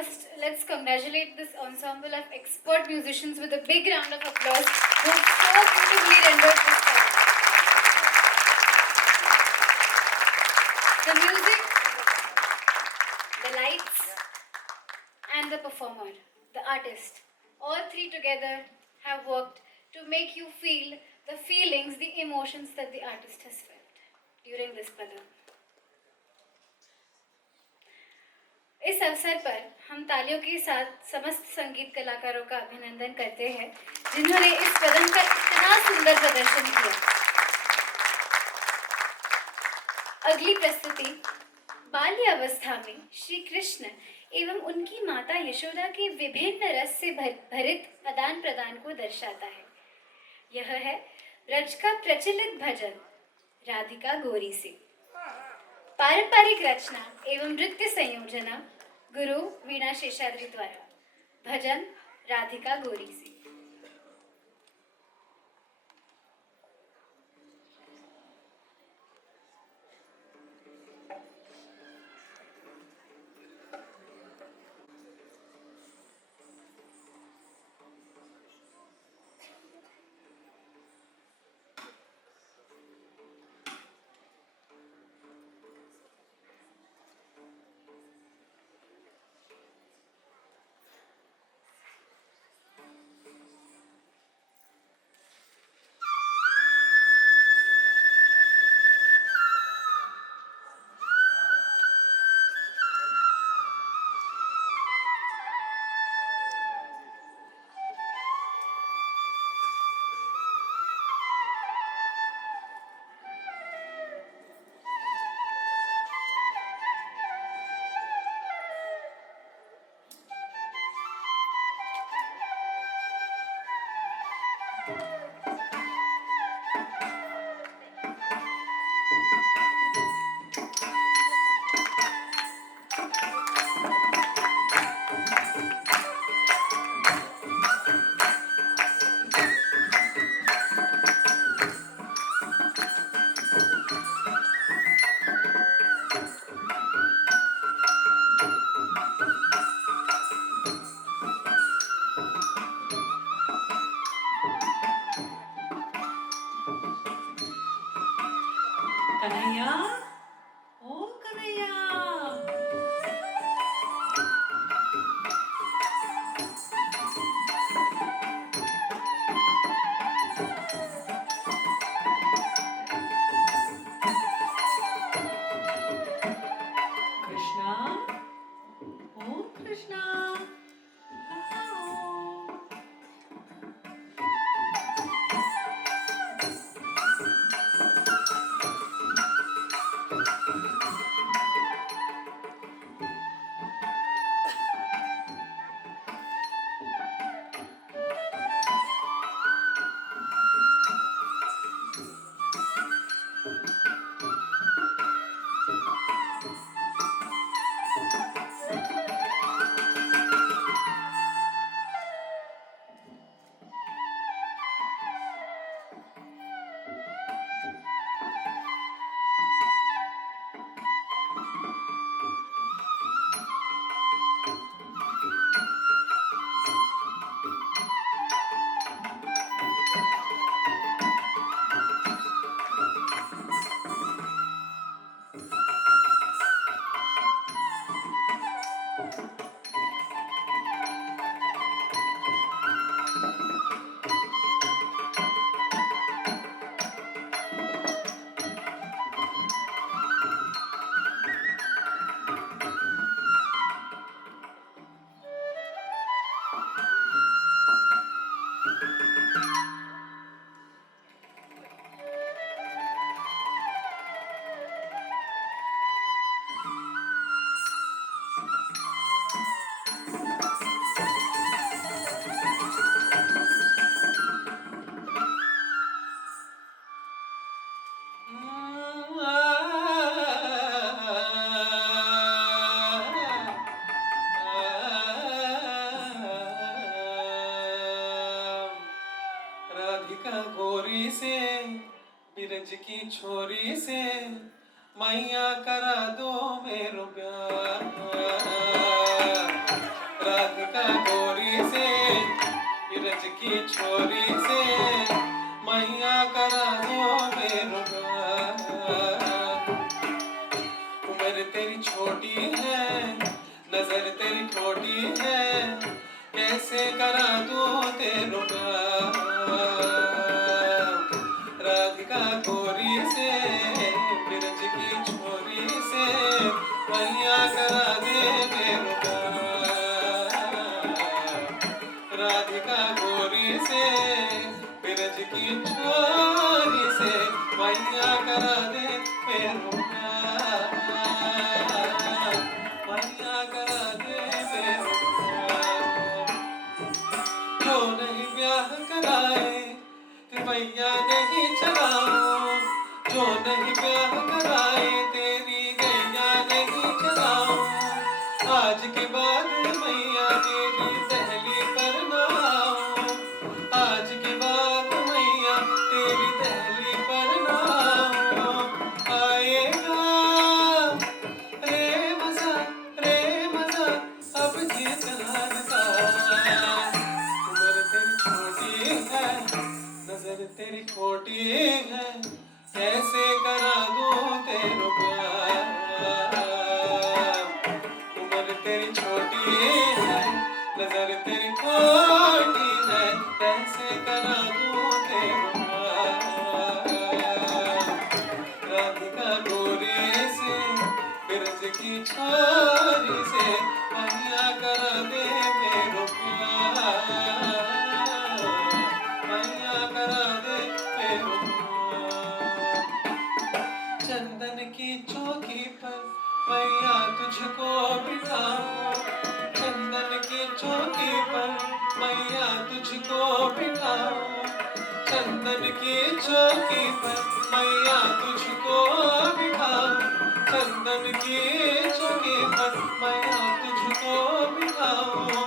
first, let's congratulate this ensemble of expert musicians with a big round of applause who so beautifully rendered this song. The music, the lights, and the performer, the artist, all three together have worked to make you feel the feelings, the emotions that the artist has felt during this padam. इस अवसर पर हम तालियों के साथ समस्त संगीत कलाकारों का अभिनंदन करते हैं जिन्होंने इस पदम का इतना सुंदर प्रदर्शन किया। अगली प्रस्तुति बाल्यावस्था में श्री कृष्ण एवं उनकी माता यशोदा के विभिन्न रस से भरित आदान प्रदान को दर्शाता है। यह है ब्रज का प्रचलित भजन राधिका गोरी से। पारंपरिक रचना एवं नृत्य संयोजना गुरु वीणा शेषाद्री द्वारा। भजन राधिका गोरी से। कन्हैया, ओ कन्हैया, कृष्णा, ओ कृष्णा, कहाँ हो? राधिका गोरी से बिरज की छोरी से मैया करा दो मेरो प्यार। उम्र तेरी छोटी है, नजर तेरी खोटी है, कैसे करा दूं तेरो प्यार। राधिका गोरी से बिरज की छोरी से मैया करा दे मेरो प्यार। राधिका गोरी से बिरज की छोरी से मैया करा दे मेरो प्यार। मैया करा दे मेरो प्यार। जो नहीं ब्याह कराए ते मैया नहीं चलाओ, जो नहीं ब्याह कराए तेरी गैया नहीं चलाओ। आज के बाद मैया तेरी दहली पर ना आओ, आज के बाद मैया तेरी दहली पर ना आओ। आएगा रे मजा, रे मजा अब जीत हार का। उम्र तेरी छोटी है, नजर तेरी खोटी है, कैसे करा दूं तेरो प्यार। उम्र तेरी छोटी है, नजर तेरी खोटी है, कैसे करा दूं तेरो प्यार। राधिका गोरी से बिरज की छोरी से मैया करा दे मेरो प्यार। मैया करा दे मेरो प्यार। चंदन की चौकी पर मैया तुझको बिठाऊं, चंदन की चौकी पर मैया तुझको बिठाऊं, चंदन की चौकी पर मैया तुझको बिठाऊं, चंदन की चौकी पर मैया तुझको बिठाऊं।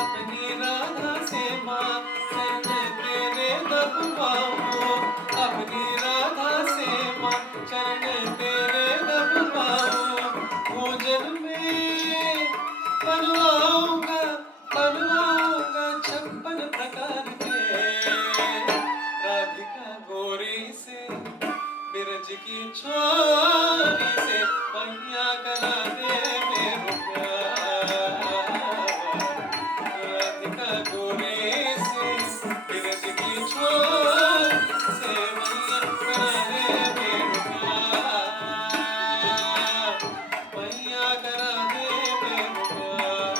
अपनी राधा से माँ चरण तेरे दबवाऊं, अपनी राधा से माँ चरण तेरे दबवाऊं। भोजन में बनवाऊंगा, बनवाऊंगा 56 प्रकार के। राधिका गोरी से बिरज की छोरी से मैया करा दे मेरो प्यार। राधिका गोरी से बिरज की छोरी से मैया करा दे मेरो प्यार। मैया करा दे मेरो प्यार।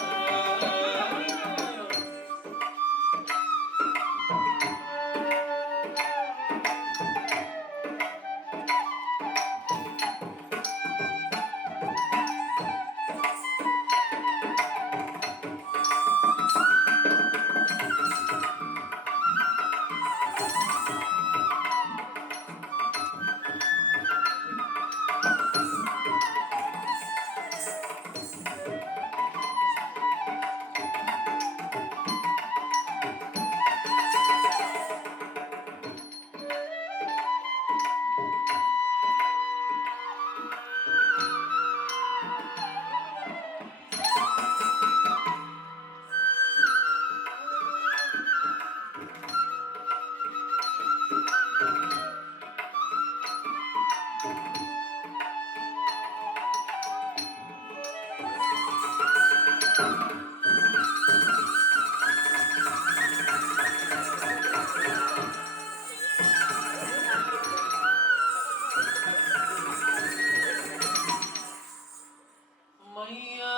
मैया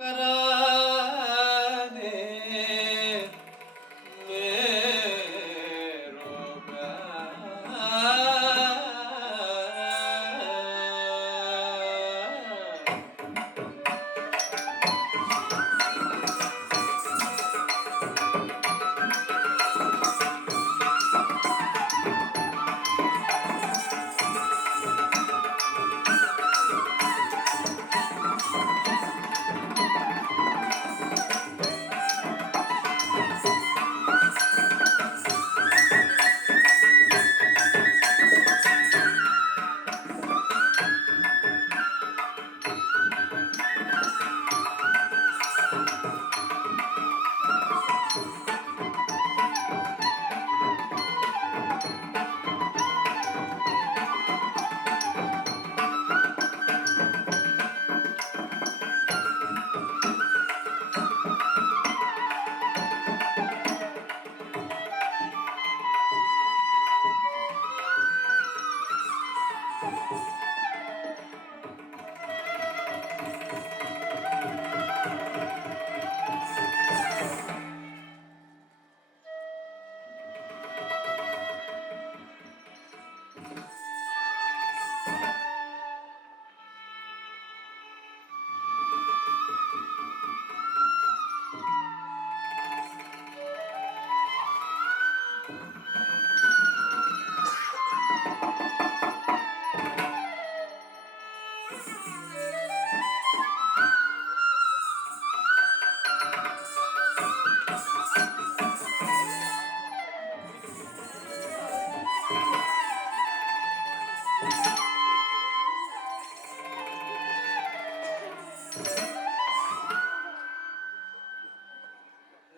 करा दे मेरो प्यार।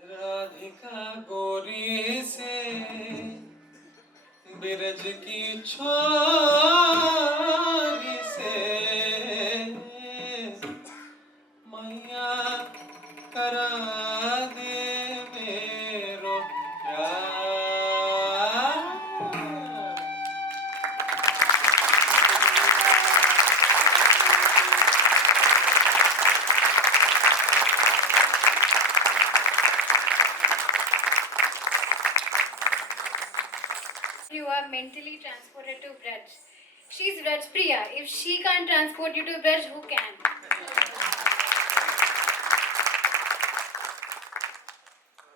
राधिका गोरी से बिरज की छोरी से मैया करा दे मेरो प्यार। You are mentally transported to Braj. She's Braj Priya. If she can't transport you to Braj, who can?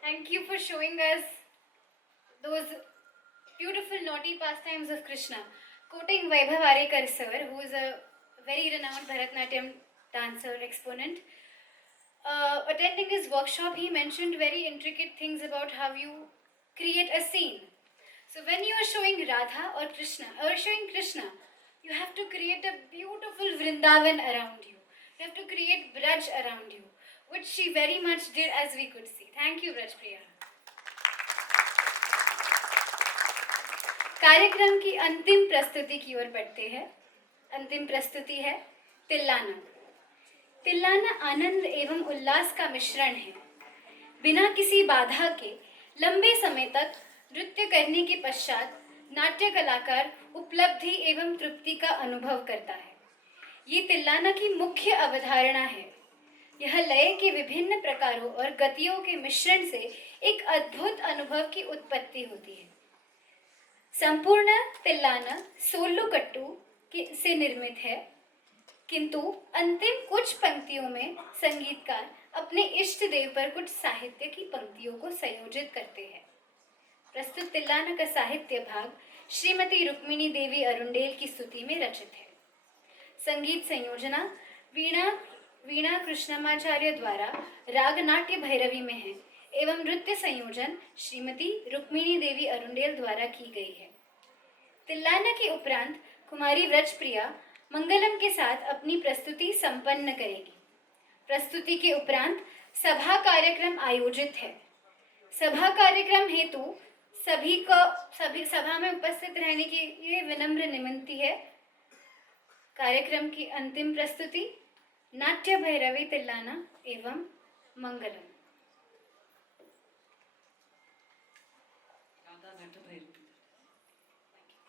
Thank you for showing us those beautiful naughty pastimes of Krishna. Quoting Vaibhav Arekar sir, who is a very renowned Bharatanatyam dancer exponent. Attending his workshop, he mentioned very intricate things about how you create a scene. So when you are showing Radha or Krishna, you have to create a beautiful Vrindavan around you. You have to create Braj around you, which she very much did, as we could see. Thank you, Braj Priya. कार्यक्रम की अंतिम प्रस्तुति की ओर बढ़ते हैं। अंतिम प्रस्तुति है तिल्लाना। तिल्लाना आनंद एवं उल्लास का मिश्रण है। बिना किसी बाधा के लंबे समय तक नृत्य करने के पश्चात नाट्य कलाकार उपलब्धि एवं तृप्ति का अनुभव करता है। ये तिल्लाना की मुख्य अवधारणा है। यह लय के विभिन्न प्रकारों और गतियों के मिश्रण से एक अद्भुत अनुभव की उत्पत्ति होती है। संपूर्ण तिल्लाना 16 कट्टू से निर्मित है, किंतु अंतिम कुछ पंक्तियों में संगीतकार अपने इष्ट देव पर कुछ साहित्य की पंक्तियों को संयोजित करते हैं। प्रस्तुत तिल्लाना का साहित्य भाग श्रीमती रुक्मिणी देवी अरुंडेल की स्तुति में रचित है। संगीत संयोजना वीणा कृष्णमाचार्य द्वारा राग नाट्य भैरवी में है एवं नृत्य संयोजन श्रीमती रुक्मिणी देवी अरुंडेल द्वारा की गई है। तिल्लाना के उपरांत कुमारी व्रज प्रिया मंगलम के साथ अपनी प्रस्तुति संपन्न करेगी। प्रस्तुति के उपरांत सभा कार्यक्रम आयोजित है। सभा कार्यक्रम हेतु सभी सभा में उपस्थित रहने की ये विनम्र निमंती है। कार्यक्रम की अंतिम प्रस्तुति नाट्य भैरवी तिल्लाना एवं मंगलम।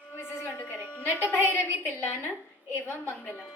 Who is this going to correct? नट भैरवी तिल्लाना एवं मंगलम।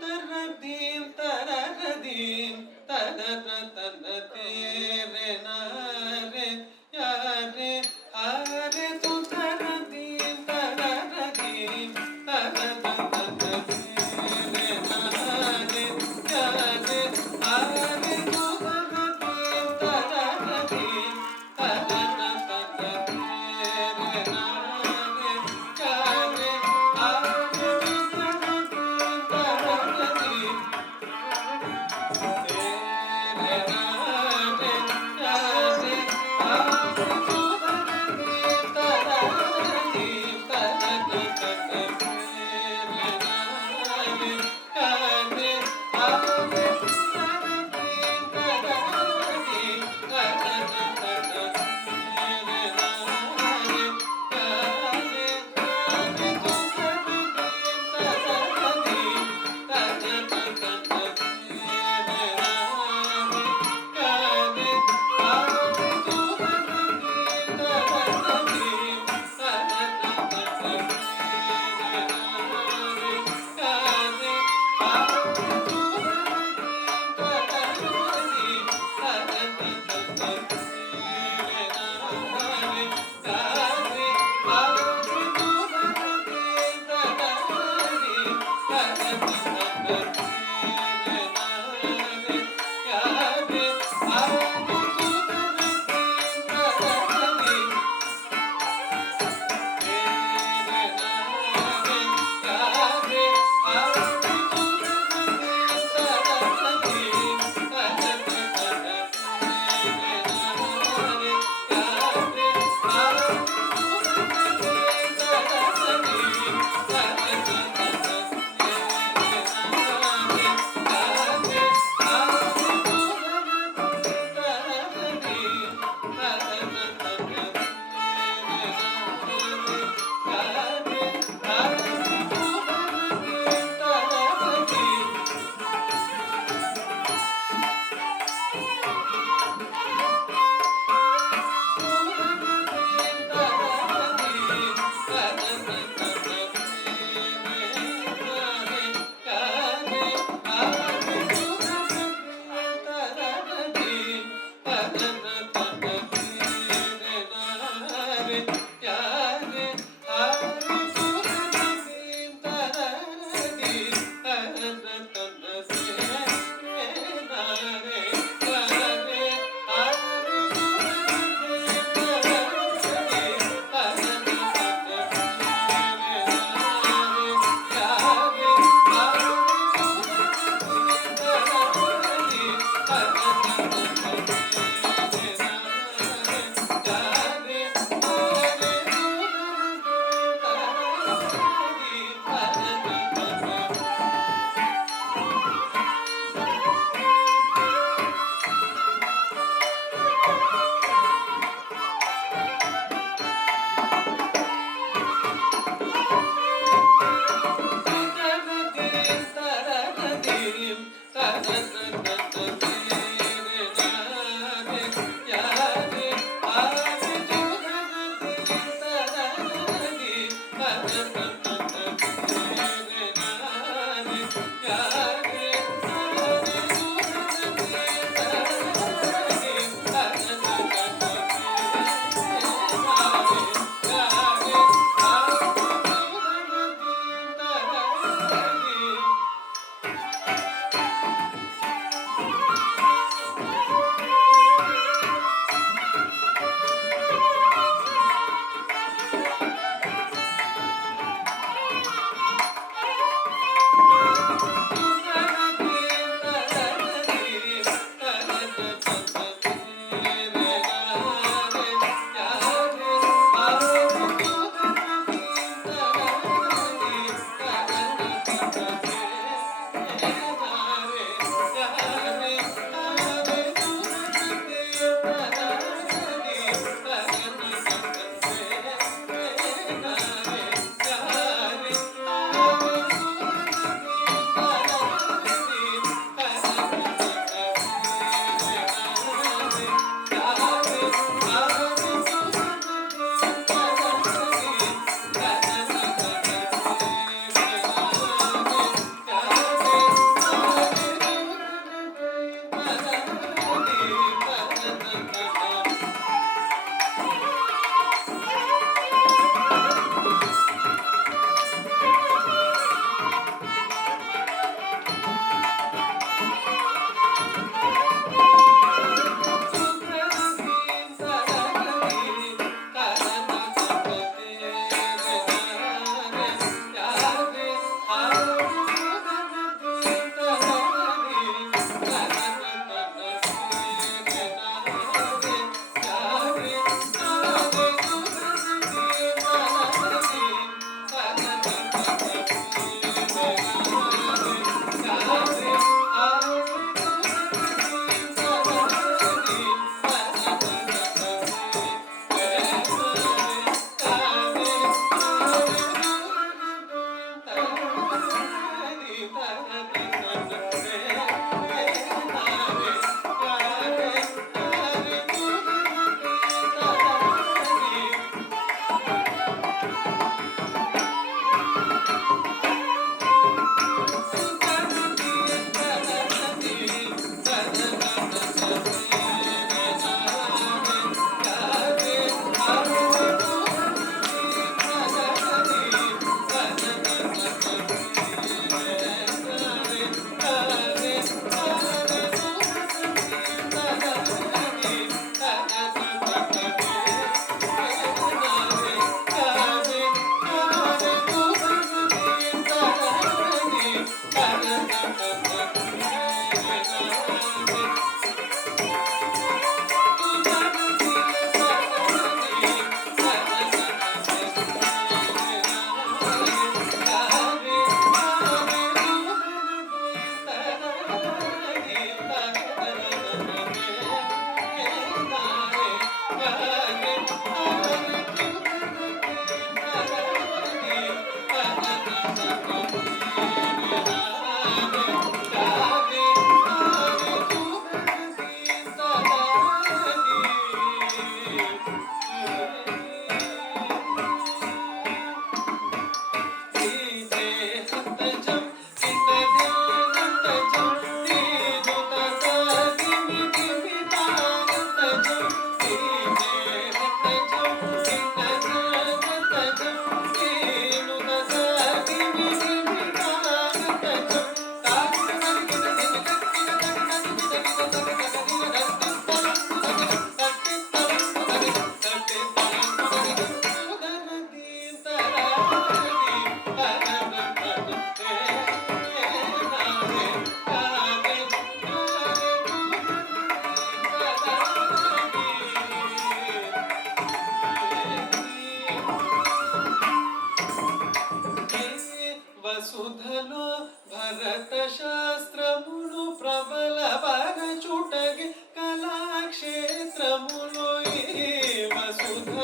तरदीम तरदीम तदत तदते रे नारे यारे आरे तू तरदीम तरदीम तदत तदते रे नारे यारे आरे तू तरदीम तरदीम तदत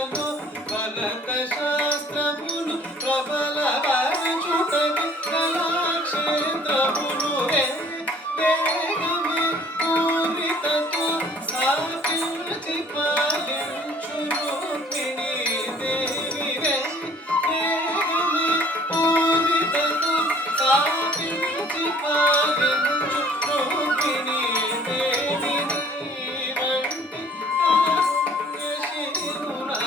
సభలో భరత శాస్త్రములు ప్రబల వరచుటకి కళాక్షేత్రములు వేగమే పూరితతో స్థాపించి పాలించు రుక్మిణీ దేవి వేగమే పూరితతో స్థాపించి పాలించు రుక్మిణీ దేవి వంటి ఆశీనురా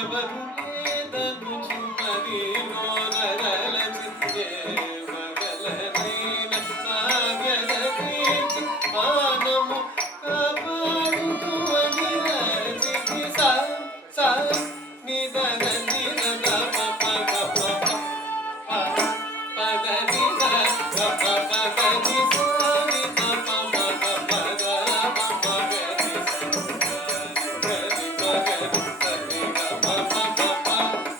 ఎవరు లేదనుచు మరి నోరగలచి దేవగలనైన సాగర తీర్చి మానము కాపాడుతూ అని రచితి సా సా నిదన నిద ప ప ప ప పద నిద ప ప పద ని సా ని ద ప మ ప పద ప మ గ ని స గ ని ప గ ని స ని గ మ ప ప ప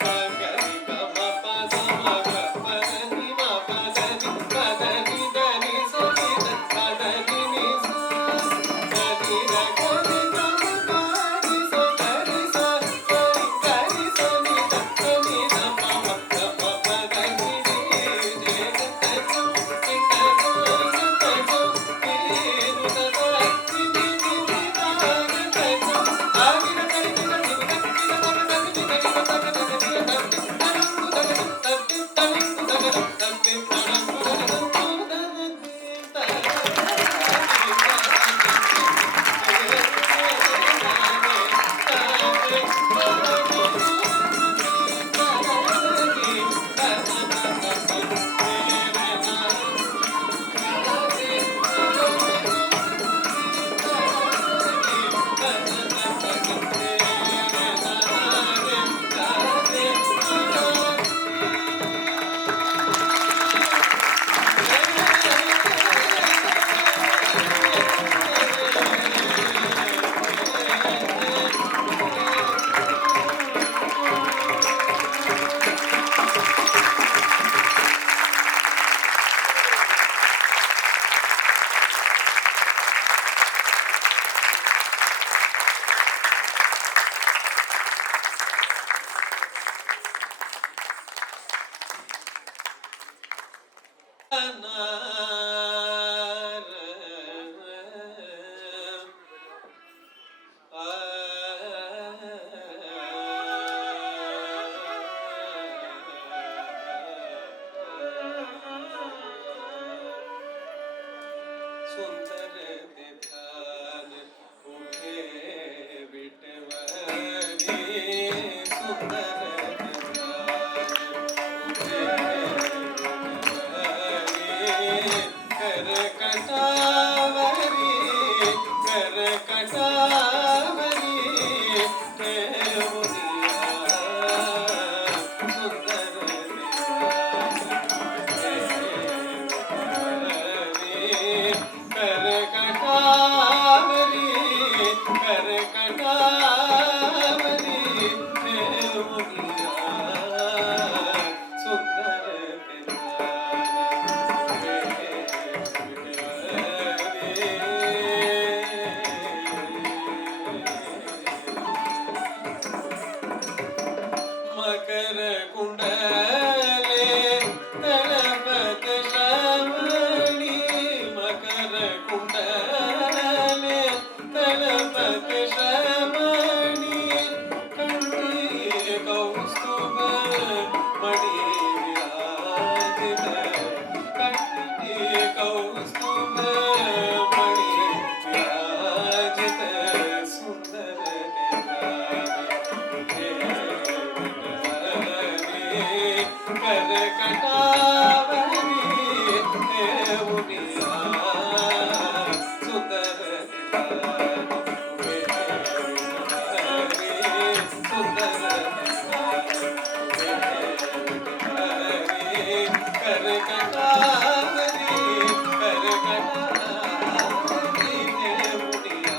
స గ ని గ మ ప స మ గ ప ద ని మ ప ద ని ప ద ని ద ని స ని ద ప ద ని ని స గ ని ర గ ని ద మ ప ని స గ ని స గ ని గ ని స ని ద గ ని ద ప మ గ ప ప ద ని ని ని గ త చ ని త చ స త చ ని రు త ద ని ని ని ని ద గ త చ ఆ ని ర త ని ని ద ని ని ద ని ద ద ద ని ని ద ని ద ద ద ని ద ద ద ని ద ద ద ద ని ద ద सुंदर ध्यान उठे बिटवारी सुंदर ध्यान उठे बिटवारी कर कटावरी देवनिया सुंदर कर कटावरी देवनिया सुंदर मकर कुंडले तलपत श्रवणी मकर कुंडले तलपत श्रवणी कंठी कौस्तुभ मणि विराजित कंठी कौस्तुभ मणि विराजित सुंदर कर कटावरी देवनिया सुंदर सुंदर कर कटावरी देवनिया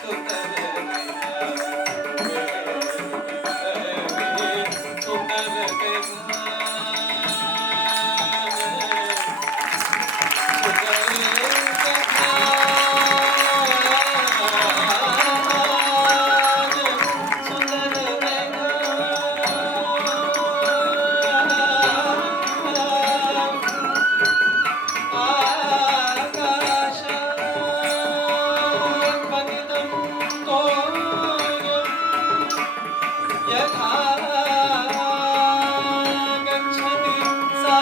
सुंदर यथा गच्छति सा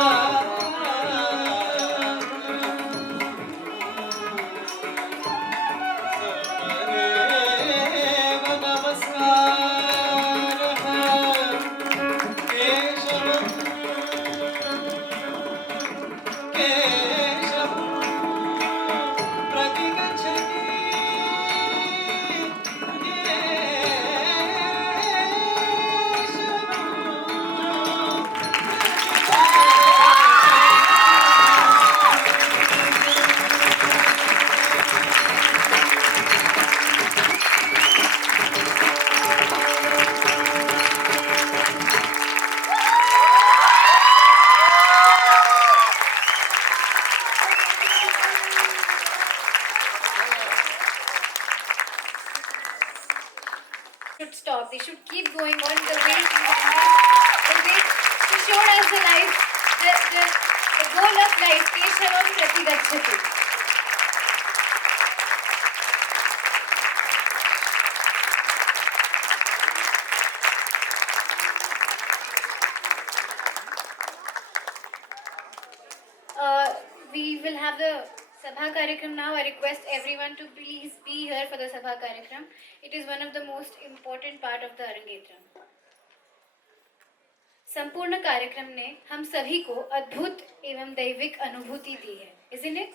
सपरेव नमस्कारः केशवम् प्रतिगच्छति should stop. They should keep going on the way she showed us the life, the goal of life. Keshavam Pratigachati. We will have the Sabha Karyakram now. I request everyone to please be here for the Sabha Karyakram. It is one of the most important part of the Arangetram. संपूर्ण कार्यक्रम ने हम सभी को अद्भुत एवं दैविक अनुभूति दी है, isn't it?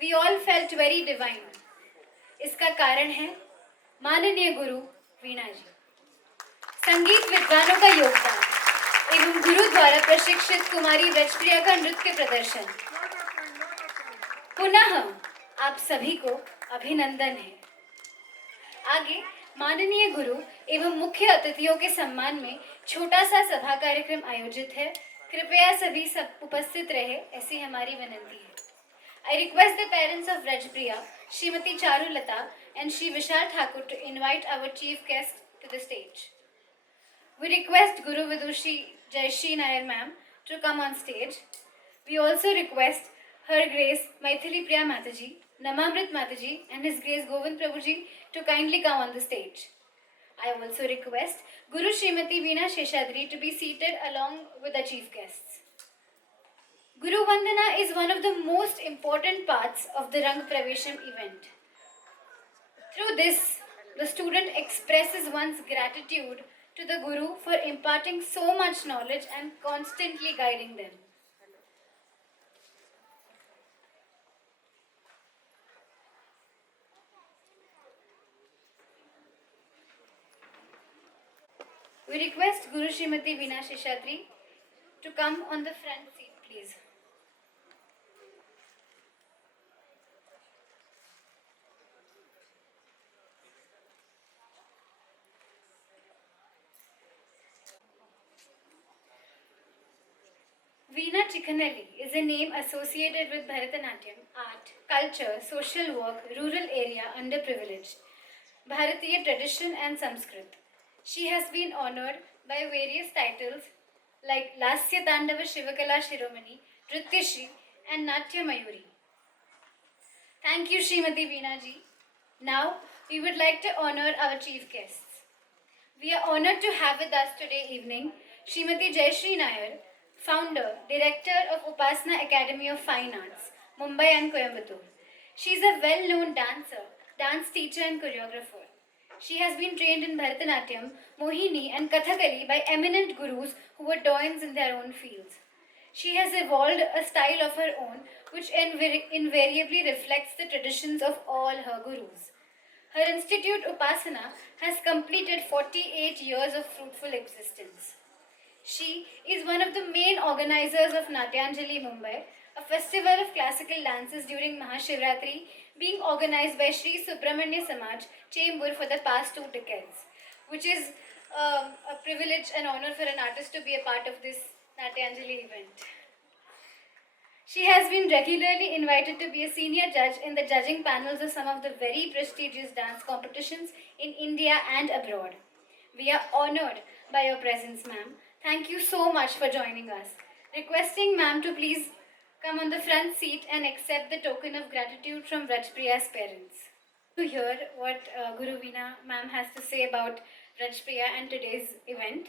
We all felt very divine. इसका कारण है माननीय गुरु वीणा जी, संगीत विद्वानों का योगदान एवं गुरु द्वारा प्रशिक्षित कुमारी व्रजप्रिया का नृत्य प्रदर्शन। पुनः आप सभी को अभिनंदन है। आगे माननीय गुरु एवं मुख्य अतिथियों के सम्मान में छोटा सा सभा कार्यक्रम आयोजित है। कृपया सभी सब उपस्थित रहे, ऐसी हमारी विनंती है। I request the parents of Vrajpriya, Srimati Charulata and Shri Vishal Thakur to invite our chief guest to the stage. We request Guru Vidushi Jayashree Nair ma'am to come on stage. We also request Her Grace Maithili Priya Mataji, Namamrit Mataji and His Grace Govind Prabhuji to kindly come on the stage. I also request Guru Srimati Veena Sheshadri to be seated along with the chief guests. Guru Vandana is one of the most important parts of the Rang Pravesham event. Through this, the student expresses one's gratitude to the Guru for imparting so much knowledge and constantly guiding them. We request Guru Srimati Veena Sheshadri to come on the front seat, please. Veena Chikkanelli is a name associated with Bharatanatyam, art, culture, social work, rural area, underprivileged, Bharatiya tradition and Sanskrit. She has been honored by various titles like Lasya Tandava Shivakala Shiromani, Nrityashri and Natya Mayuri. Thank you, Srimati Veena ji. Now, we would like to honor our chief guests. We are honored to have with us today evening Srimati Jayashree Nair, founder, director of Upasana Academy of Fine Arts, Mumbai and Coimbatore. She is a well-known dancer, dance teacher and choreographer. She has been trained in Bharatanatyam, Mohini and Kathakali by eminent gurus who were doyens in their own fields. She has evolved a style of her own which invariably reflects the traditions of all her gurus. Her institute Upasana has completed 48 years of fruitful existence. She is one of the main organizers of Natyanjali Mumbai, a festival of classical dances during Mahashivratri being organized by Sri Subramanya Samaj, Chembur for the past 2 decades, which is a privilege and honor for an artist to be a part of this Natyanjali event. She has been regularly invited to be a senior judge in the judging panels of some of the very prestigious dance competitions in India and abroad. We are honored by your presence, ma'am. Thank you so much for joining us. Requesting ma'am to please come on the front seat and accept the token of gratitude from Vrajpriya's parents. To hear what Guru Veena ma'am has to say about Rajpriya and today's event.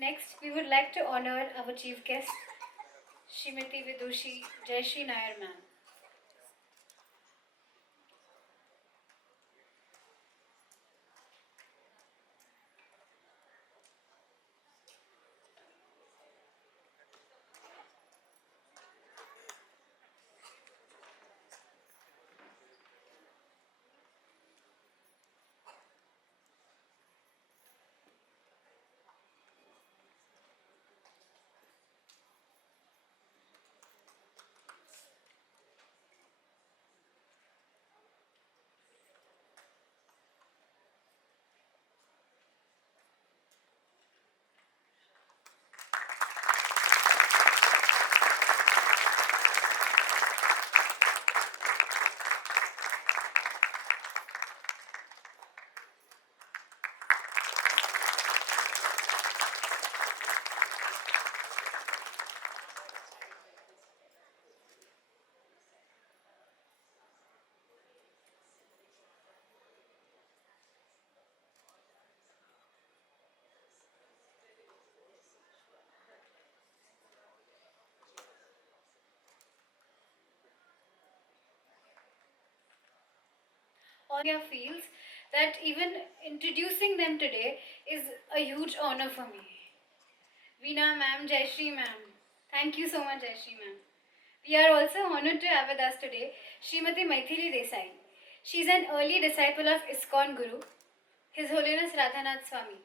Next, we would like to honor our chief guest, Srimati Vidushi Jayashree Nair ma'am. India feels that even introducing them today is a huge honor for me. Veena ma'am, Jayashree ma'am. Thank you so much, Jayashree ma'am. We are also honored to have with us today Srimati Maithili Desai. She is an early disciple of ISKCON Guru, His Holiness Radhanath Swami.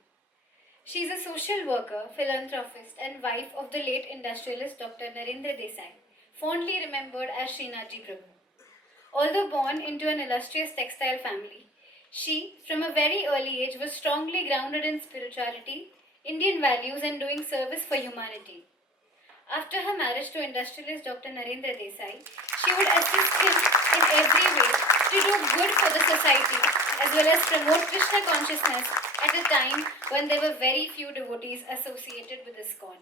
She is a social worker, philanthropist, and wife of the late industrialist Dr. Narendra Desai, fondly remembered as Srinathji Prabhu. Although born into an illustrious textile family, she, from a very early age, was strongly grounded in spirituality, Indian values, and doing service for humanity. After her marriage to industrialist Dr. Narendra Desai, she would assist him in every way to do good for the society as well as promote Krishna consciousness at a time when there were very few devotees associated with ISKCON.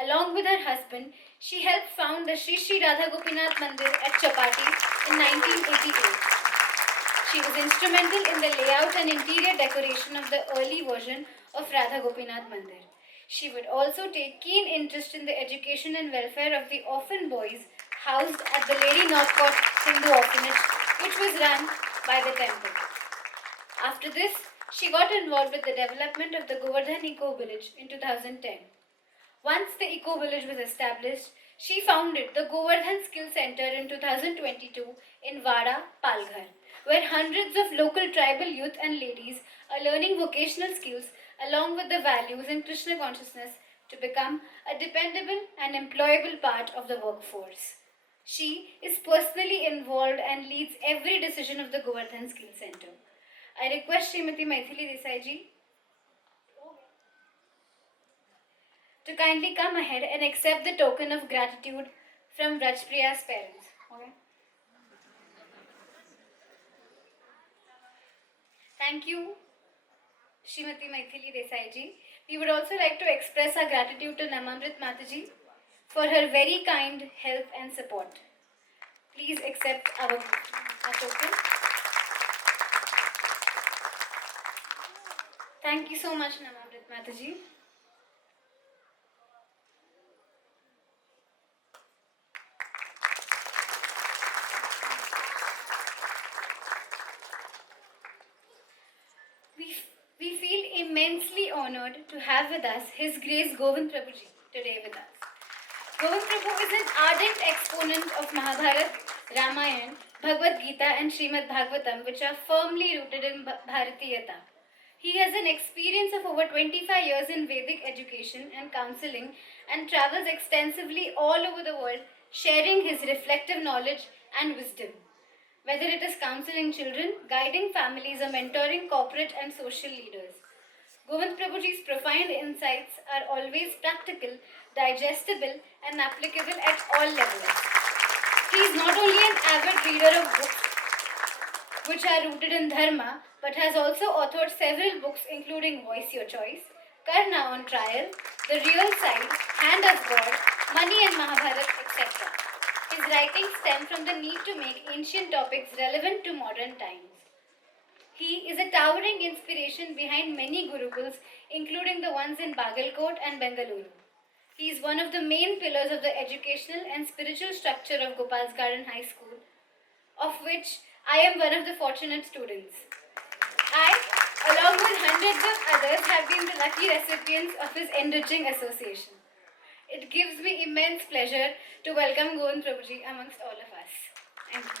Along with her husband, she helped found the Sri Sri Radha Gopinath Mandir at Chapati in 1988. She was instrumental in the layout and interior decoration of the early version of Radha Gopinath Mandir. She would also take keen interest in the education and welfare of the orphan boys housed at the Lady Northcote Hindu Orphanage, which was run by the temple. After this, she got involved with the development of the Govardhan Eco Village in 2010. Once the Eco Village was established, she founded the Govardhan Skill Center in 2022 in Vada, Palghar, where hundreds of local tribal youth and ladies are learning vocational skills along with the values and Krishna consciousness to become a dependable and employable part of the workforce. She is personally involved and leads every decision of the Govardhan Skill Center. I request Srimati Maithili Desai ji to kindly come ahead and accept the token of gratitude from Rajpriya's parents. Okay? Thank you, Srimati Maithili Desai ji. We would also like to express our gratitude to Namamrit Mataji for her very kind help and support. Please accept our token. Thank you so much, Namamrit Mataji. We feel immensely honored to have with us His Grace Govind Prabhuji today with us. Govind Prabhu is an ardent exponent of Mahabharata, Ramayana, Bhagavad Gita, and Srimad Bhagavatam, which are firmly rooted in Bharatiyata. He has an experience of over 25 years in Vedic education and counseling and travels extensively all over the world, sharing his reflective knowledge and wisdom. Whether it is counseling children, guiding families, or mentoring corporate and social leaders. Govind Prabhuji's profound insights are always practical, digestible, and applicable at all levels. He is not only an avid reader of books which are rooted in Dharma, but has also authored several books including Voice Your Choice, Karna on Trial, The Real Side, Hand of God, Money and Mahabharata, etc. His writings stem from the need to make ancient topics relevant to modern times. He is a towering inspiration behind many Gurukuls, including the ones in Bagalkot and Bengaluru. He is one of the main pillars of the educational and spiritual structure of Gopal's Garden High School, of which I am one of the fortunate students. I, along with hundreds of others, have been the lucky recipients of his enriching association. It gives me immense pleasure to welcome Govind Prabhuji amongst all of us. Thank you.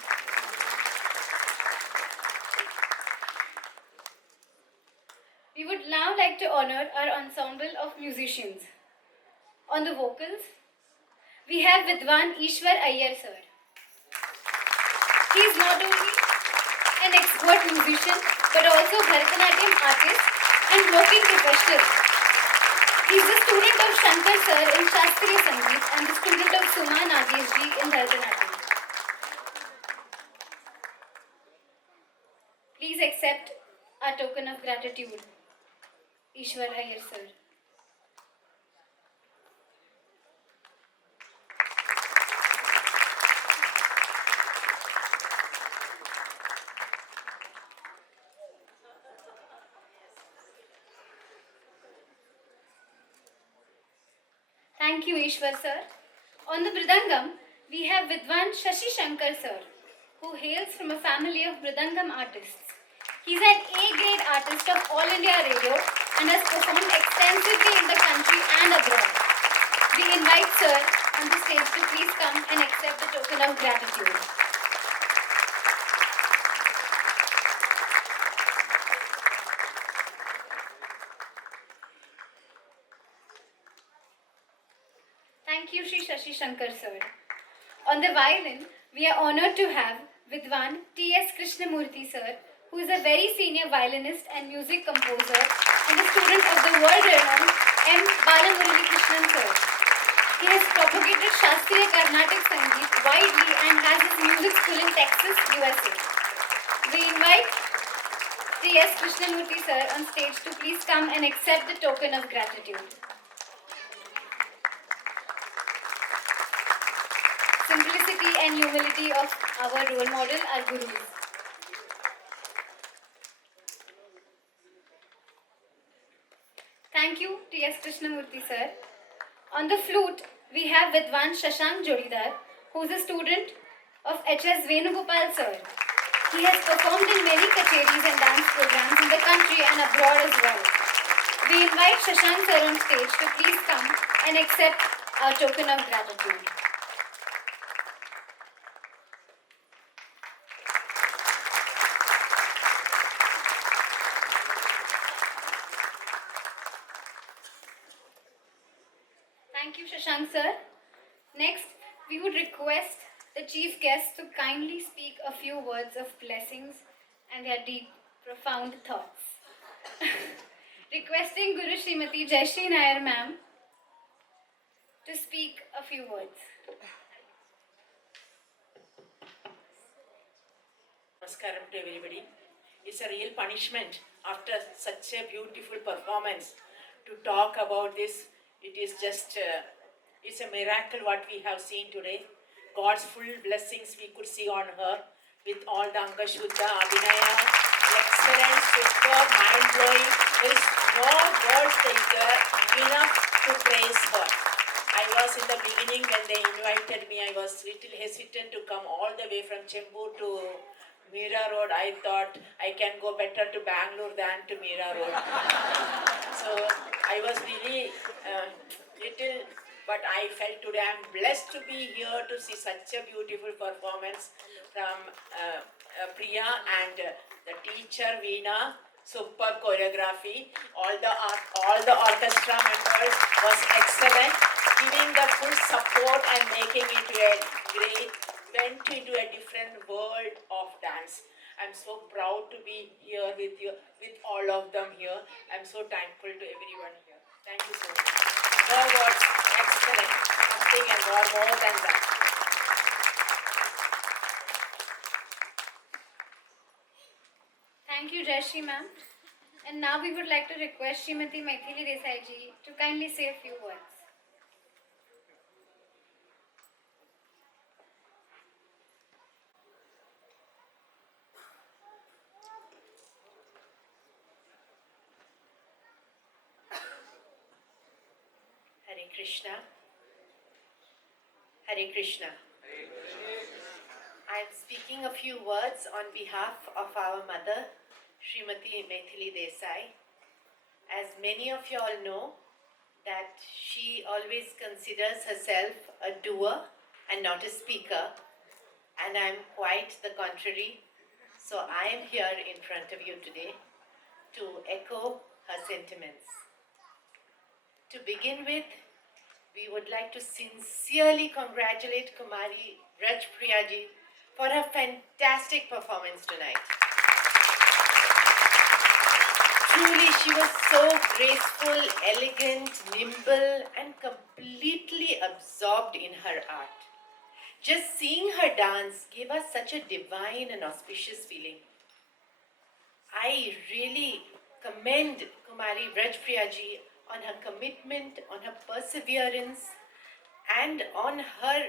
We would now like to honor our ensemble of musicians. On the vocals, we have Vidwan Ishwar Iyer sir. He is not only an expert musician but also Bharatanatyam artist and working professional. He is the student of Shankar sir in Shastriya Sangeet and the student of Suma Nagesh ji in Bharatanatyam. Please accept our token of gratitude, Ishwar Iyer sir. Thank you, Ishwar sir. On the Mridangam, we have Vidwan Shashi Shankar sir, who hails from a family of Mridangam artists. He is an A-grade artist of All India Radio and has performed extensively in the country and abroad. We invite sir on the stage to please come and accept the token of gratitude. Thank you, Shri Shashi Shankar sir. On the violin, we are honored to have Vidwan T.S. Krishnamurthy sir, who is a very senior violinist and music composer and a student of the world-renowned M. Balamurali Krishnan sir. He has propagated Shastriya Carnatic Sangeet widely and has his music school in Texas, USA. We invite T.S. Krishnamurthy sir on stage to please come and accept the token of gratitude. Simplicity and humility of our role model, our gurus. Thank you, T.S. Krishnamurthy sir. On the flute, we have Vidwan Shashank Jodidar, who is a student of H.S. Venugopal sir. He has performed in many kacheris and dance programs in the country and abroad as well. We invite Shashank sir on stage to please come and accept our token of gratitude. Thank you, Shashank sir. Next, we would request the chief guest to kindly speak a few words of blessings and their deep, profound thoughts. Requesting Guru Srimati Jayashree Nair ma'am to speak a few words. Namaskaram to everybody. It's a real punishment after such a beautiful performance to talk about this. It is just, it's a miracle what we have seen today. God's full blessings we could see on her with all the Anga Shuddha, Abhinaya, excellent, superb, mind-blowing. There is no words enough to praise her. I was in the beginning when they invited me, I was little hesitant to come all the way from Chembur to Meera Road, I thought I can go better to Bangalore than to Meera Road. So I was really little, but I felt today I'm blessed to be here to see such a beautiful performance from Priya and the teacher Veena. Super choreography. All the orchestra members was excellent, giving the full support and making it a great. Went into a different world of dance. I'm so proud to be here with you, with all of them here. I'm so thankful to everyone here. Thank you so much. Her was excellent. Nothing and more than that. Thank you, Jayashree ma'am. And now we would like to request Srimati Maithili Desai ji to kindly say a few words. Hare Krishna. Hare Krishna. I am speaking a few words on behalf of our mother, Srimati Maithili Desai. As many of you all know, that she always considers herself a doer and not a speaker, and I'm quite the contrary. So I am here in front of you today to echo her sentiments. To begin with, we would like to sincerely congratulate Kumari Rajpriyaji for her fantastic performance tonight. Truly, she was so graceful, elegant, nimble, and completely absorbed in her art. Just seeing her dance gave us such a divine and auspicious feeling. I really commend Kumari Rajpriyaji on her commitment, on her perseverance, and on her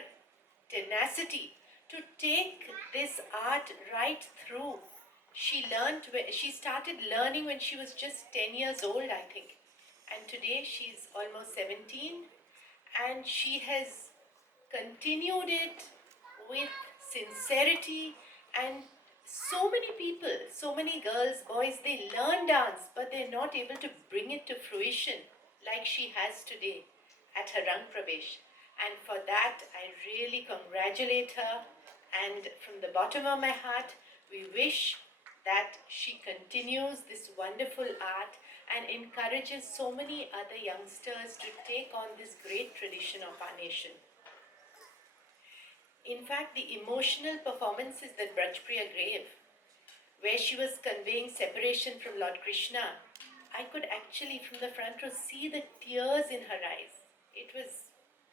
tenacity to take this art right through. She started learning when she was just 10 years old, I think. And today she's almost 17, and she has continued it with sincerity. And so many people, so many girls, boys, they learn dance, but they're not able to bring it to fruition like she has today at her Rang Pravesh. And for that, I really congratulate her. And from the bottom of my heart, we wish that she continues this wonderful art and encourages so many other youngsters to take on this great tradition of our nation. In fact, the emotional performances that Brajpriya gave, where she was conveying separation from Lord Krishna, I could actually from the front row see the tears in her eyes. It was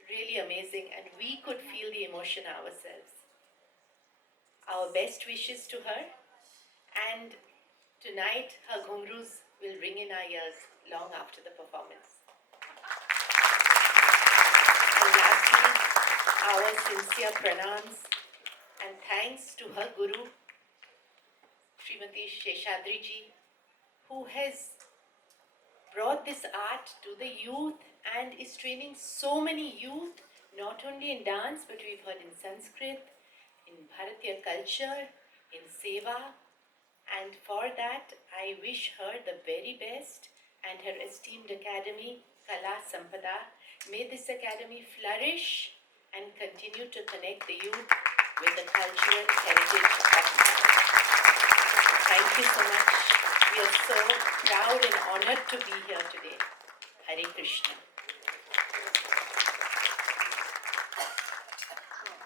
really amazing, and we could feel the emotion ourselves. Our best wishes to her, and tonight her ghungroos will ring in our ears long after the performance. And lastly, our sincere pranams and thanks to her guru, Srimati Sheshadri ji, who has brought this art to the youth and is training so many youth, not only in dance, but we've heard in Sanskrit, in Bharatiya culture, in Seva. And for that, I wish her the very best and her esteemed academy, Kala Sampada. May this academy flourish and continue to connect the youth with the cultural heritage of Bharat. Thank you so much. We are so proud and honored to be here today. Hare Krishna.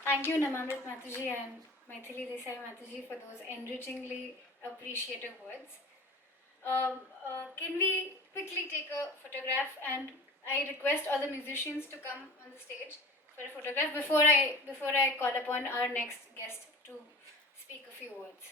Thank you, Namamrit Mataji and Maithili Desai Mataji, for those enrichingly appreciative words. Can we quickly take a photograph, and I request all the musicians to come on the stage for a photograph before I call upon our next guest to speak a few words.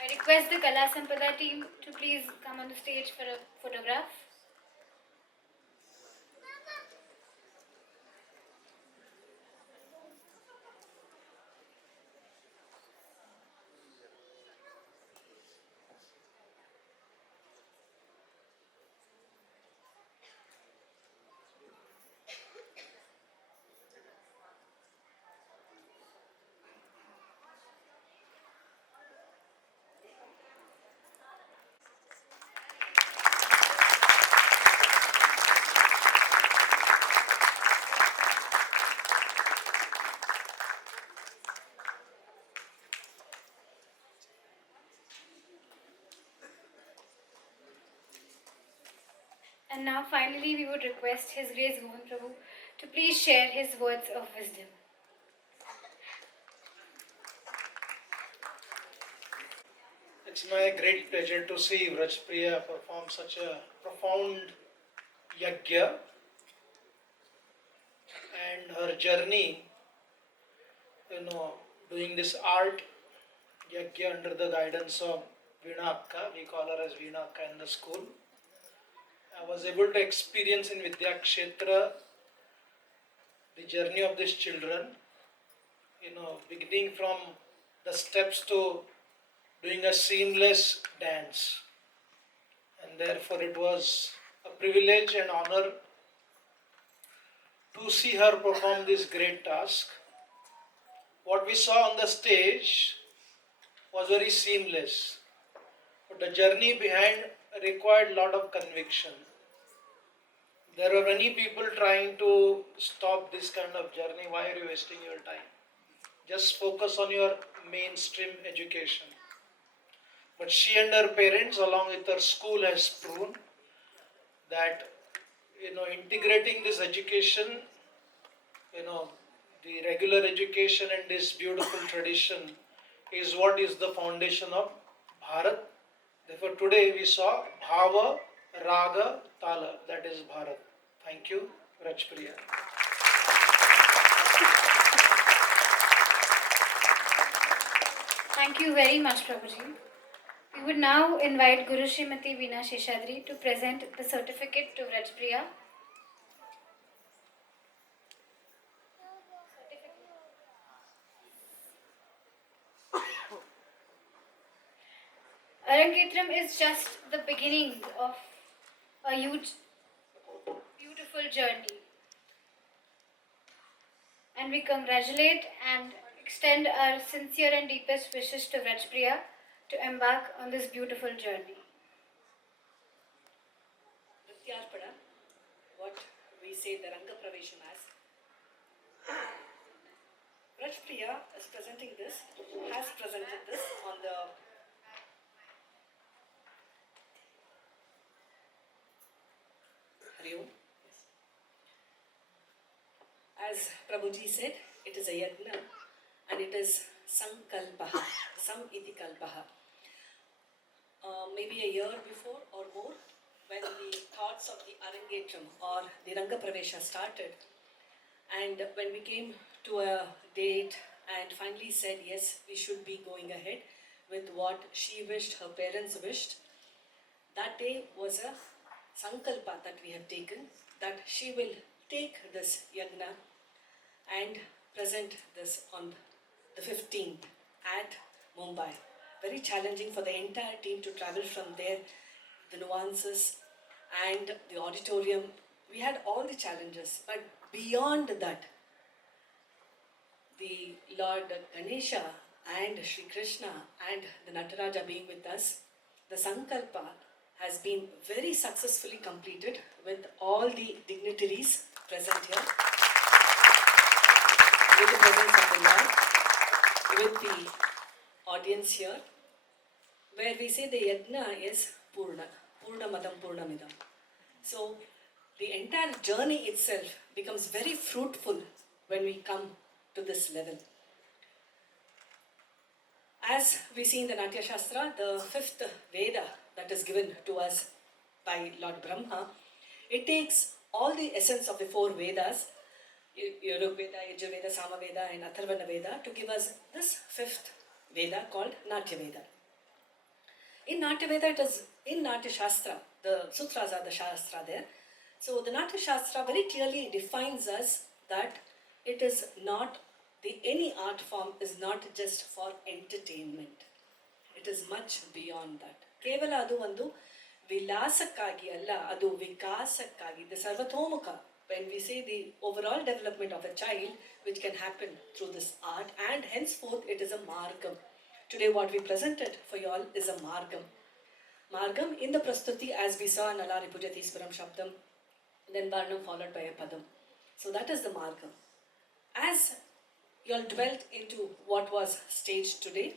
I request the Kala Sampada team to please come on the stage for a photograph. And now, finally, we would request His Grace Govind Prabhu to please share his words of wisdom. It's my great pleasure to see Vrajpriya perform such a profound yagya, and her journey, doing this art yagya under the guidance of Veena Akka. We call her as Veena Akka in the school. I was able to experience in Vidya Kshetra the journey of these children, beginning from the steps to doing a seamless dance. And therefore it was a privilege and honor to see her perform this great task. What we saw on the stage was very seamless, but the journey behind required a lot of conviction. There were many people trying to stop this kind of journey. Why are you wasting your time? Just focus on your mainstream education. But she and her parents, along with her school, has proven that integrating this education, the regular education and this beautiful tradition is what is the foundation of Bharat. Therefore, today we saw Bhava, Raga, Tala, that is Bharat. Thank you, Vrajpriya. Thank you very much, Prabhuji. We would now invite Guru Srimati Veena Sheshadri to present the certificate to Vrajpriya. Arangetram is just the beginning of a huge, beautiful journey. And we congratulate and extend our sincere and deepest wishes to Vrajpriya to embark on this beautiful journey. Nrityarpada, what we say the Ranga Pravesham as. Vrajpriya is presenting this, has presented this on the Hari Om. As Prabhuji said, it is a yajna and it is sankalpaha, sam iti kalpaha. Maybe a year before or more, when the thoughts of the Arangetram or the Ranga Pravesha started, and when we came to a date and finally said yes, we should be going ahead with what she wished, her parents wished, that day was a sankalpa that we have taken, that she will take this yagna and present this on the 15th at Mumbai. Very challenging for the entire team to travel from there, the nuances and the auditorium. We had all the challenges, but beyond that, the Lord Ganesha and Sri Krishna and the Nataraja being with us, the Sankalpa has been very successfully completed with all the dignitaries present here, with the presence of the Lord, with the audience here, where we say the yajna is Purna, Purnamadam Purnamidam. So the entire journey itself becomes very fruitful when we come to this level. As we see in the Natya Shastra, the fifth Veda that is given to us by Lord Brahma, it takes all the essence of the four Vedas, Yurveda, Yajurveda, Samaveda and Atharvana Veda, to give us this fifth Veda called Natya Veda. In Natya Veda, it is in Natya Shastra, the sutras are the Shastra there. So the Natya Shastra very clearly defines us that it is not, any art form is not just for entertainment. It is much beyond that. Kevala adu ಒಂದು ವಿಲಾಸಕ್ಕಾಗಿ ಅಲ್ಲ, ಅದು ವಿಕಾಸಕ್ಕಾಗಿ, the sarvatomukha. When we say the overall development of a child, which can happen through this art, and henceforth it is a margam. Today what we presented for you all is a margam. Margam in the prastuti, as we saw in Alari Pujati Swaram Shabdam, then Varnam followed by a Padam. So that is the margam. As you all dwelt into what was staged today,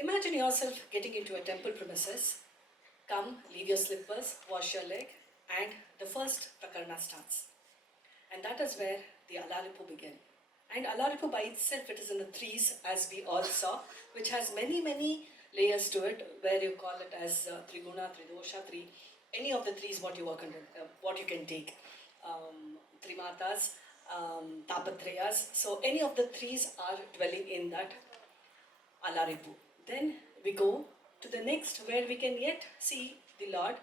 imagine yourself getting into a temple premises. Come, leave your slippers, wash your leg, and the first prakarana starts. And that is where the Alaripu began. And Alaripu by itself, it is in the threes, as we all saw, which has many, many layers to it, where you call it as Triguna, Tridosha, any of the threes what you work under, what you can take. Trimatas, Tapatrayas. So any of the threes are dwelling in that Alaripu. Then we go to the next, where we can yet see the Lord.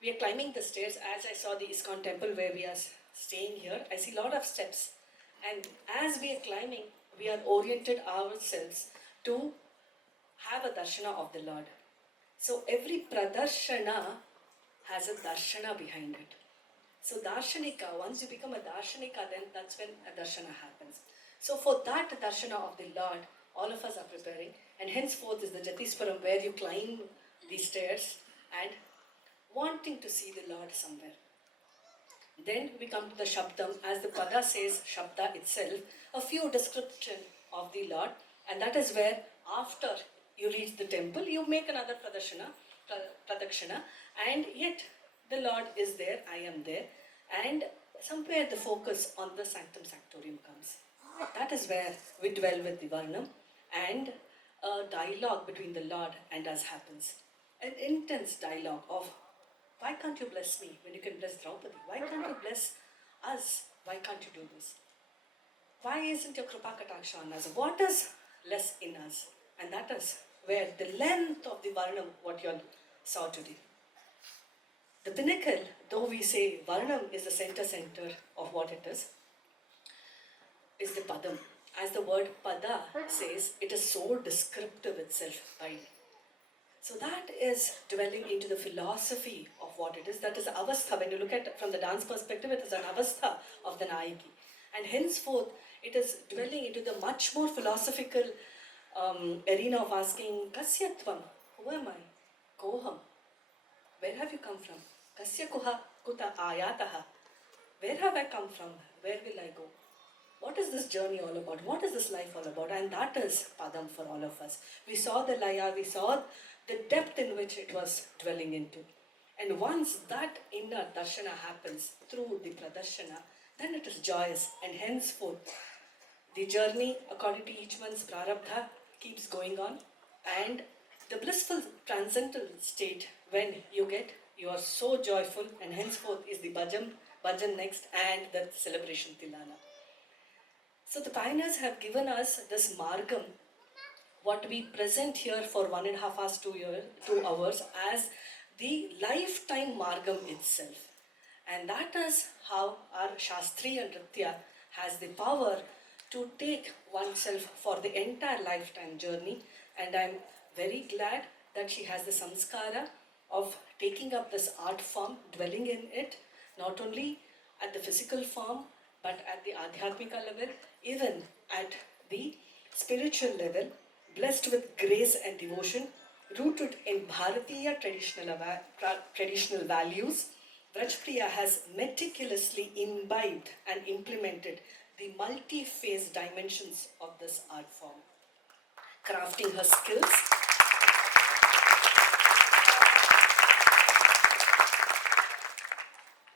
We are climbing the stairs. As I saw the ISKCON temple where we are staying here, I see a lot of steps. And as we are climbing, we are oriented ourselves to have a darshana of the Lord. So every pradarshana has a darshana behind it. So darshanika, once you become a darshanika, then that's when a darshana happens. So for that darshana of the Lord, all of us are preparing, and henceforth is the Jatiswaram, where you climb the stairs and wanting to see the Lord somewhere. Then we come to the Shabdam, as the Pada says, Shabda itself, a few description of the Lord, and that is where after you reach the temple, you make another pradakshana, and yet the Lord is there, I am there, and somewhere the focus on the Sanctum Sanctorum comes. That is where we dwell with the Varnam, and a dialogue between the Lord and us happens. An intense dialogue of, why can't you bless me when you can bless Draupadi? Why can't you bless us? Why can't you do this? Why isn't your Kripa Kataksha on us? What is less in us? And that is where the length of the Varnam, what you all saw today. The pinnacle, though we say Varnam is the center of what it is the Padam. As the word Pada says, it is so descriptive itself by. So that is dwelling into the philosophy of what it is. That is avastha. When you look at it from the dance perspective, it is an avastha of the Nayaki. And henceforth, it is dwelling into the much more philosophical arena of asking, Kasyatvam, who am I? Koham. Where have you come from? Kasya kuha kuta ayataha. Where have I come from? Where will I go? What is this journey all about? What is this life all about? And that is Padam for all of us. We saw the Laya, we saw the depth in which it was dwelling into. And once that inner darshana happens through the pradarshana, then it is joyous. And henceforth, the journey, according to each one's prarabdha, keeps going on. And the blissful transcendental state, when you are so joyful, and henceforth is the bhajan next, and the celebration Tilana. So the pioneers have given us this margam, what we present here for 1.5 hours, 2 hours, as the lifetime margam itself. And that is how our Shastriya Nritya has the power to take oneself for the entire lifetime journey. And I'm very glad that she has the samskara of taking up this art form, dwelling in it, not only at the physical form, but at the adhyatmika level, even at the spiritual level, blessed with grace and devotion, rooted in Bharatiya traditional values. Vrajpriya has meticulously imbibed and implemented the multi-phase dimensions of this art form, crafting her skills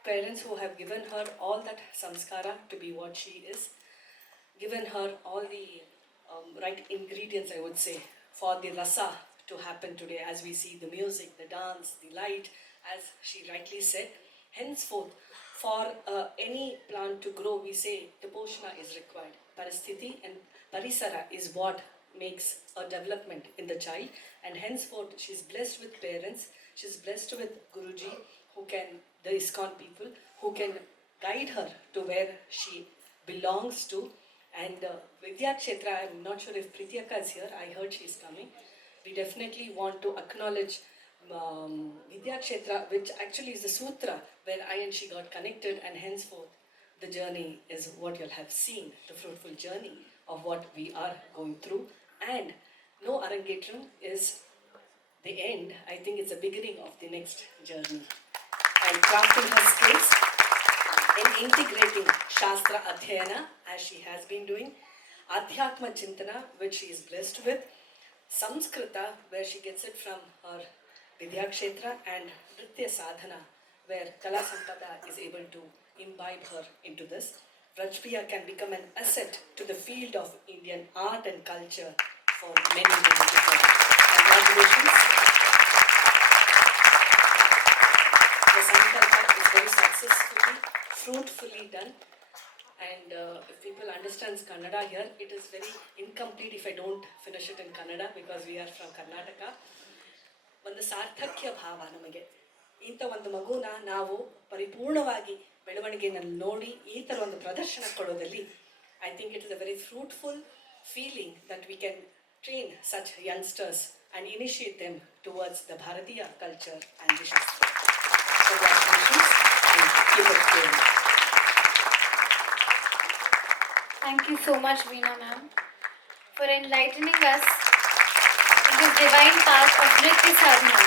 parents who have given her all that samskara to be what she is, given her all the right ingredients, I would say, for the rasa to happen today, as we see the music, the dance, the light, as she rightly said. Henceforth, for any plant to grow, we say Taposhana is required. Parasthiti and Parisara is what makes a development in the child, and henceforth she's blessed with parents, she's blessed with Guruji, the ISKCON people, who can guide her to where she belongs to. And Vidya Kshetra, I'm not sure if Prityaka is here, I heard she's coming. We definitely want to acknowledge Vidya Kshetra, which actually is the sutra where I and she got connected, and henceforth the journey is what you'll have seen, the fruitful journey of what we are going through. And no Arangetram is the end, I think it's the beginning of the next journey. And crafting her skills in integrating Shastra Adhyayana, as she has been doing, Adhyatma Chintana, which she is blessed with, Samskrita, where she gets it from her Vidya Kshetra, and Nritya Sadhana, where Kala Sampada is able to imbibe her into this. Rajpriya can become an asset to the field of Indian art and culture for many, many to come. Congratulations. The Sankalpa is very successfully, fruitfully done. And if people understand Kannada here, it is very incomplete if I don't finish it in Kannada because we are from Karnataka. ಒಂದು ಸಾರ್ಥಕ್ಯ ಭಾವ ನಮಗೆ ಇಂಥ ಒಂದು ಮಗುನ ನಾವು ಪರಿಪೂರ್ಣವಾಗಿ ಬೆಳವಣಿಗೆಯನ್ನು ನೋಡಿ ಈ ಥರ ಒಂದು ಪ್ರದರ್ಶನ ಕೊಡೋದಲ್ಲಿ I think it is a very fruitful feeling that we can train such youngsters and initiate them towards the Bharatiya culture and the shastra. Thank you so much, Veena ma'am, for enlightening us in this divine path of Nritya Sadhana.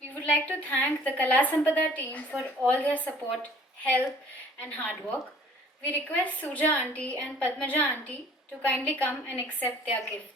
We would like to thank the Kala Sampada team for all their support, help and hard work. We request Suja auntie and Padmaja auntie to kindly come and accept their gifts.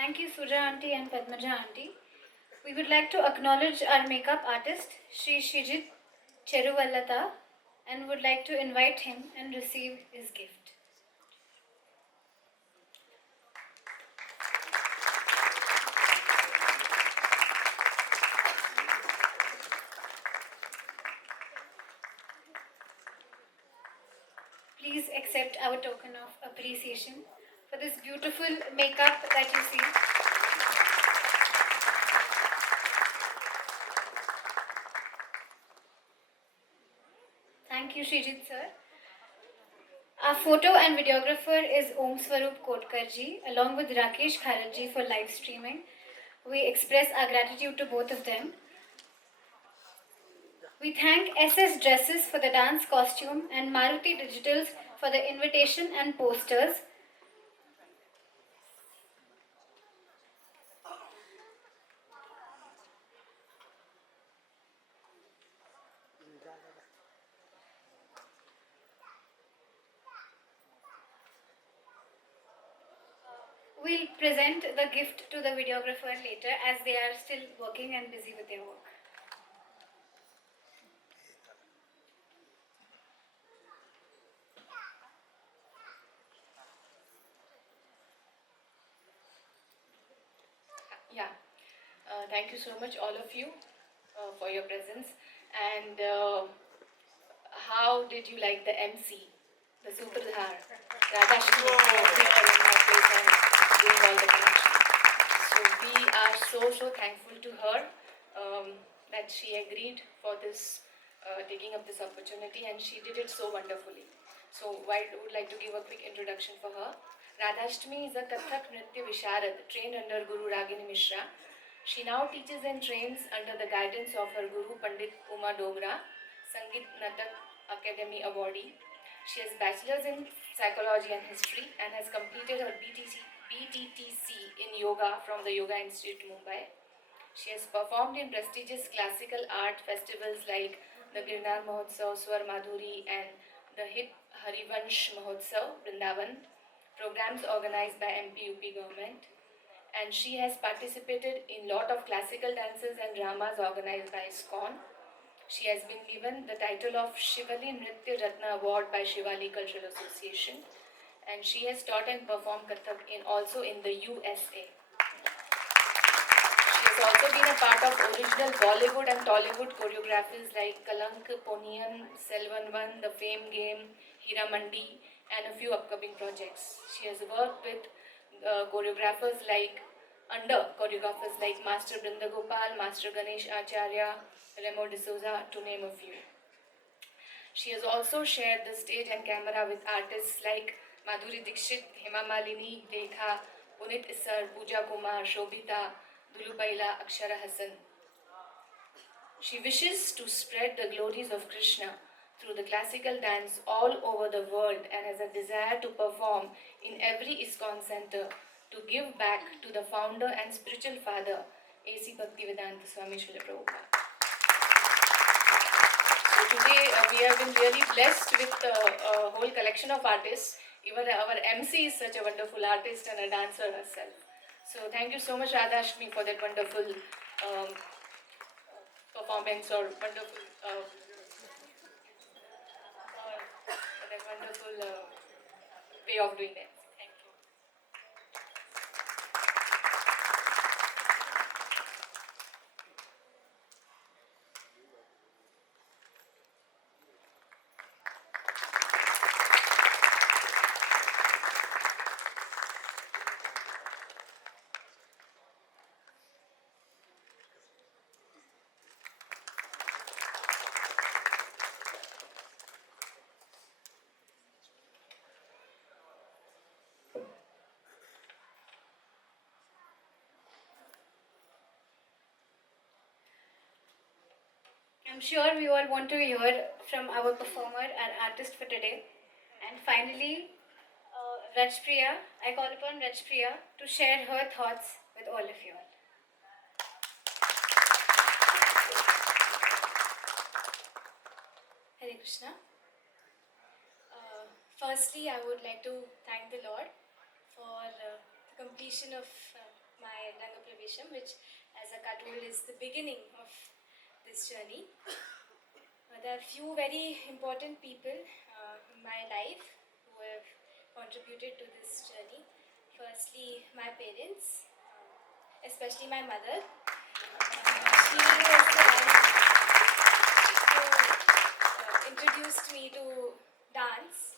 Thank you, Suja auntie and Padmaja auntie. We would like to acknowledge our makeup artist, Sri Shijit Cheruvallata, and would like to invite him and receive his gift. Please accept our token of appreciation for this beautiful makeup that you see. Thank you, Shrijit sir. Our photo and videographer is Om Swarup Kotkarji along with Rakesh Kharajji for live streaming. We express our gratitude to both of them. We thank SS Dresses for the dance costume and Maruti Digitals for the invitation and posters. We'll present the gift to the videographer later as they are still working and busy with their work. Yeah, thank you so much, all of you, for your presence. And how did you like the MC, the Superdhar, Radhashri, here in my place and doing all the connection? So we are so thankful to her that she agreed for this, taking up this opportunity, and she did it so wonderfully. So I would like to give a quick introduction for her. Radhashtami is a Kathak Nritya Visharad trained under Guru Ragini Mishra. She now teaches and trains under the guidance of her Guru Pandit Uma Dogra, Sangeet Natak Academy awardee. She has bachelor's in psychology and history and has completed her BTTC in yoga from the Yoga Institute, Mumbai. She has performed in prestigious classical art festivals like the Girnar Mahotsav, Swar Madhuri, and the hit Harivansh Mahotsav, Vrindavan, programs organized by MP-UP government. And she has participated in lot of classical dances and dramas organized by ISKCON. She has been given the title of Shivali Nritya Ratna Award by Shivali Cultural Association, and she has taught and performed Kathak also in the USA. She has also been a part of original Bollywood and Tollywood choreographies like Kalank, Poniyan, Selvanvan, The Fame Game, Hira Mandi, and a few upcoming projects. She has worked with choreographers like Master Brinda Gopal, Master Ganesh Acharya, Remo D'Souza, to name a few. She has also shared the stage and camera with artists like Madhuri Dixit, Hema Malini, Rekha, Punit Isar, Pooja Kumar, Shobita, Dulupaila, Akshara Hassan. She wishes to spread the glories of Krishna through the classical dance all over the world and has a desire to perform in every ISKCON center to give back to the founder and spiritual father, A.C. Bhaktivedanta Swami Srila Prabhupada. So today we have been really blessed with a whole collection of artists. Even our MC is such a wonderful artist and a dancer herself. So thank you so much, Radhashmi, for that wonderful performance or wonderful way of doing that. Thank you. I'm sure we all want to hear from our performer, our artist for today. And finally, Rajpriya, I call upon Rajpriya to share her thoughts with all of you all. Hare Krishna. Firstly, I would like to thank the Lord for the completion of my Ranga Pravesham, which, as Akka told, is the beginning of this journey. There are few very important people in my life who have contributed to this journey. Firstly, my parents, especially my mother. She was the one who introduced me to dance.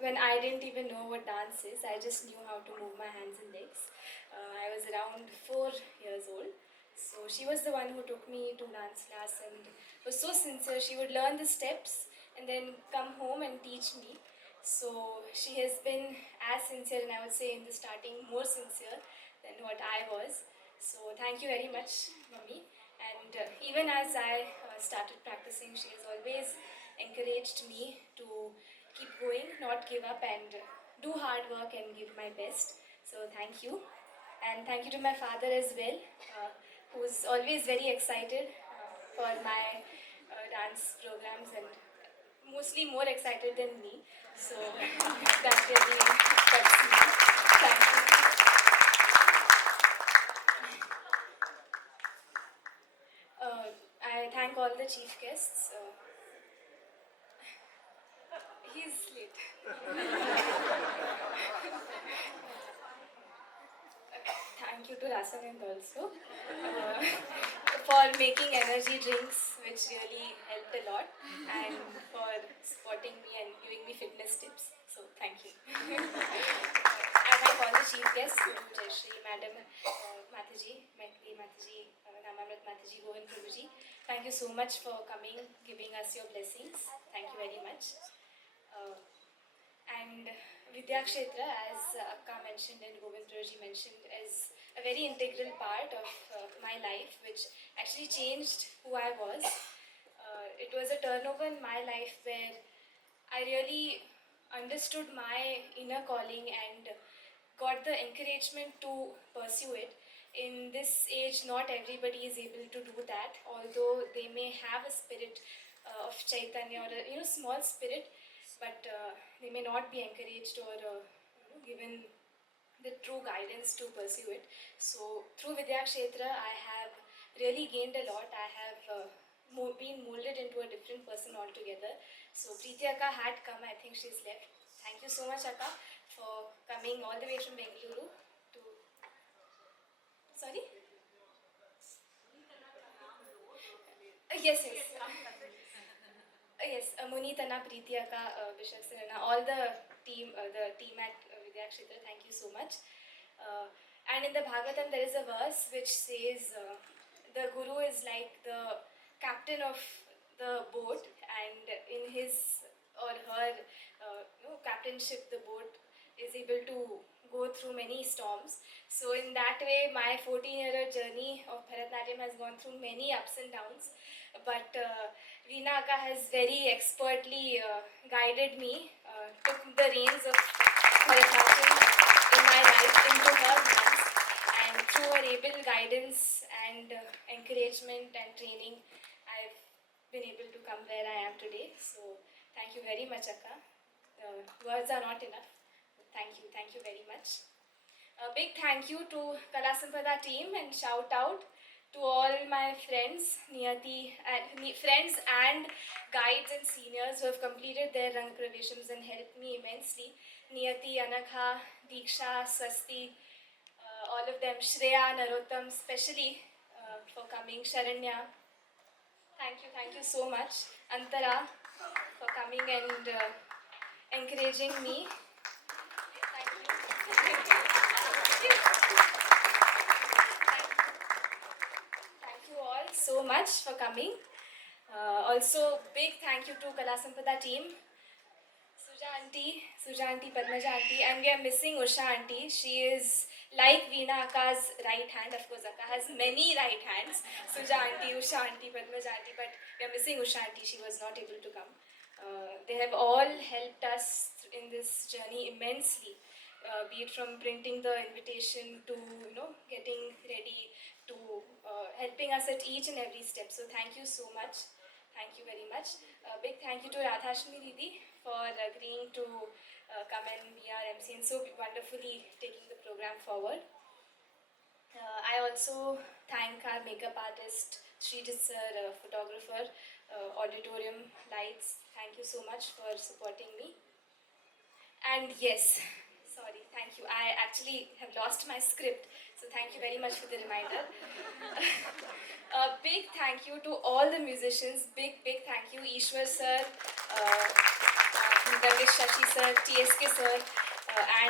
When I didn't even know what dance is, I just knew how to move my hands and legs. I was around 4 years old. So she was the one who took me to dance class and was so sincere. She would learn the steps and then come home and teach me. So she has been as sincere, and I would say in the starting more sincere than what I was. So thank you very much, Mummy. And even as I started practicing, she has always encouraged me to keep going, not give up, and do hard work and give my best. So thank you. And thank you to my father as well, who's always very excited for my dance programs and mostly more excited than me. So that really touched me. Thank you. I thank all the chief guests. He's late. Thank you to Rasanand also for making energy drinks, which really helped a lot, and for supporting me and giving me fitness tips. So thank you. I thank all the chief guests, Jayashree Madam, Mataji, Maitri Mataji, Namamrit Mataji, Govind Prabhuji. Thank you so much for coming, giving us your blessings. Thank you very much. And Vidya Kshetra, as Akka mentioned and Govind Prabhuji mentioned, is a very integral part of my life, which actually changed who I was. It was a turnover in my life where I really understood my inner calling and got the encouragement to pursue it. In this age, not everybody is able to do that, although they may have a spirit of Chaitanya or a small spirit, but they may not be encouraged or given the true guidance to pursue it. So through Vidya Kshetra, I have really gained a lot. I have been molded into a different person altogether. So Preeti Akka had come, I think she's left. Thank you so much, Akka, for coming all the way from Bengaluru to. Sorry? Yes, yes. Yes, Munitana, Preeti Akka, Bishak Sirana, all the team at Vidya Kshetra, thank you so much. And in the Bhagavatam, there is a verse which says the Guru is like the captain of the boat, and in his or her captainship, the boat is able to go through many storms. So, in that way, my 14-year journey of Bharatanatyam has gone through many ups and downs, but Veena Akka has very expertly guided me, took the reins of Bharatanatyam in my life into her hands, and through her able guidance and encouragement and training, I've been able to come where I am today. So thank you very much, Akka. Words are not enough. Thank you very much. A big thank you to Kala Sampada team, and shout out to all my friends, friends and guides and seniors who have completed their Rang Praveshams and helped me immensely. Niyati, Anagha, Diksha, Swasti, all of them, Shreya, Narottam, especially for coming, Sharanya. Thank you so much. Antara, for coming and encouraging me. Thank you. Thank you all so much for coming. Also, big thank you to Kala Sampada team. Suja auntie, Padmaja auntie, and we are missing Usha auntie. She is like Veena Akka's right hand. Of course, Akka has many right hands. Suja auntie, Usha auntie, Padmaja auntie, but we are missing Usha auntie. She was not able to come. They have all helped us in this journey immensely. Be it from printing the invitation to getting ready to helping us at each and every step. So thank you so much. Thank you very much. A big thank you to Radhashmi Didi for agreeing to come and be our MC and so wonderfully taking the program forward. I also thank our makeup artist, Srijit sir, photographer, auditorium, lights. Thank you so much for supporting me. And yes, sorry, thank you. I actually have lost my script, so thank you very much for the reminder. A big thank you to all the musicians. Big thank you, Ishwar sir, Davish Shashi sir, TSK sir,